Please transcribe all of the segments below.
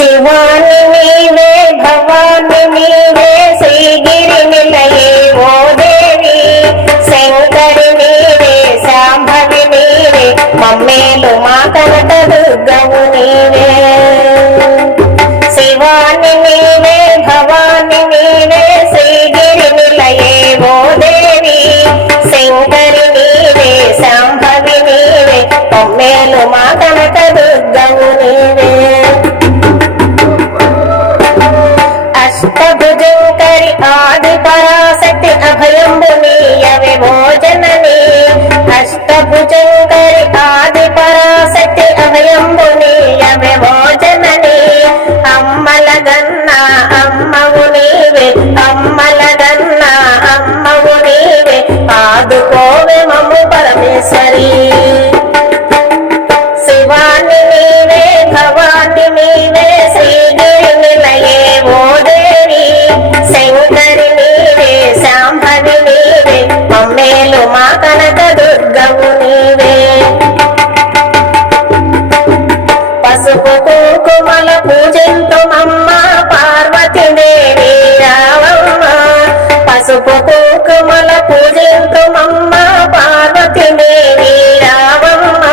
శివాని నీవే భవాని నీవే శ్రీగిరి నిలయే ఓ దేవి. శంకరి నీవే శాంభవి నీవే మమ్మేలు మా కనక దుర్గవు నీవే. శివాని నీవే భవాని నీవే శ్రీగిరి నిలయే ఓ దేవి. శంకరి నీవే శాంభవి నీవే మమ్మేలు మా ఆది పరాశక్తి అభయంబు పసుపు కుంకుమల పూజింతుమమ్మ పార్వతి దేవి రావమ్మ. పసుపు కుంకుమల పూజింతుమమ్మ పార్వతి దేవి రావమ్మ.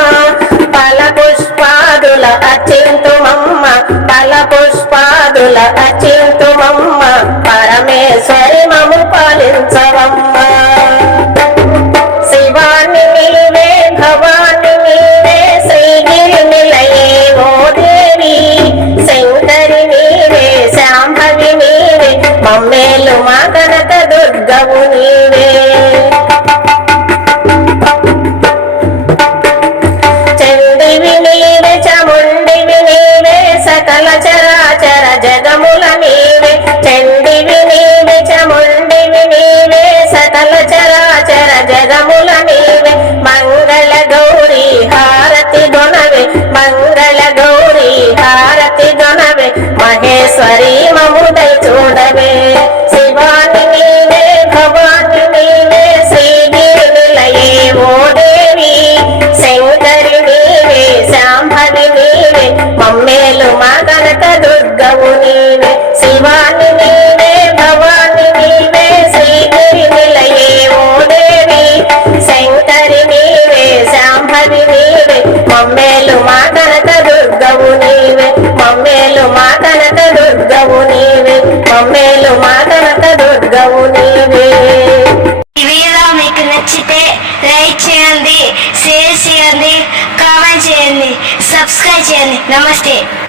పల పుష్పాదుల అచింతుమమ్మ పల పుష్పాదుల అచింతుమమ్మ మమ్మేలు మా కనక దుర్గవు నీవే. చండివి నీవే చముండివి నీవే సకల చ నీవే మమ్మేలు మా కనక దుర్గవు నీవే. శివాని నీవే భవాని నీవే శ్రీగిరి నిలయే ఓ దేవి. శంకరి నీవే శాంభవి నీవే. మమ్మేలు మా కనక దుర్గవు నీవే. మమ్మేలు మా కనక దుర్గవు నీవే. మమ్మేలు మా కనక దుర్గవు నీవే. ఈ వీడియో మీకు నచ్చితే లైక్ చేయండి షేర్ చేయండి. చేయండి. సబ్స్క్రైబ్ చేయండి. నమస్తే.